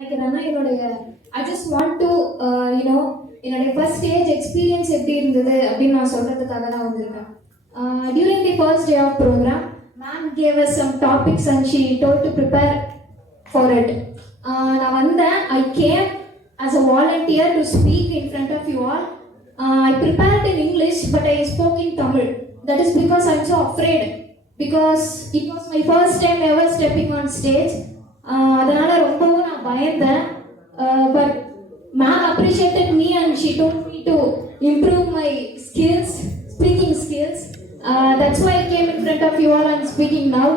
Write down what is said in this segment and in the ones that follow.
என்னுடைய I just want to என்னுடைய first stage experience எப்படி இருந்தது அப்படின்னு நான் சொல்றதுக்காக தான் வந்திருக்கேன். During the first day of program ma'am gave us some topics and she told to prepare for it. நான் வந்தேன். I came as a volunteer to speak in front of you all. I prepared in English but I spoke in Tamil. That is because I'm so afraid because it was my first time ever stepping on stage. அதனால ரொம்பவும் நான் பயந்தேன். But ma'am appreciated me and she told me to improve my skills, speaking skills. That's why I came in front of you all and speaking now.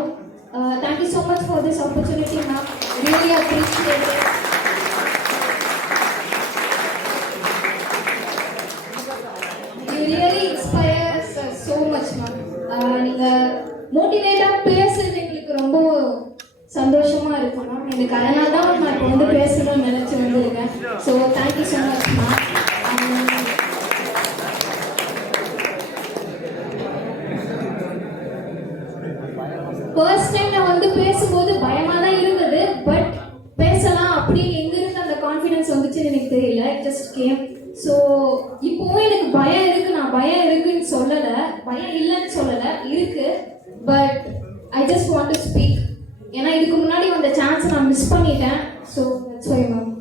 Thank you so much for this opportunity, ma'am. Really appreciate it. You really inspire us so much, ma'am. நீங்க மோட்டிவேட்டா பேசுறது எங்களுக்கு ரொம்ப சந்தோஷமா இருக்கும் மேம். எனக்கு அதனால தான் நான் இப்போ வந்து பேசணும்னு நினைச்சு வந்திருக்கேன். So thank you so much ma'am. First time நான் வந்து பேசும்போது பயமா தான் இருந்தது. பட் பேசலாம் அப்படின்னு எங்கிருந்து அந்த கான்ஃபிடன்ஸ் வந்துச்சுன்னு எனக்கு தெரியல. Just game. ஸோ இப்போவும் எனக்கு பயம் இருக்கு. நான் பயம் இருக்குன்னு சொல்லலை, பயம் இல்லைன்னு சொல்லலை, இருக்கு. But I just want to speak. ஏன்னா இதுக்கு முன்னாடி வந்த சான்ஸ் நான் மிஸ் பண்ணிட்டேன். So that's why ma'am.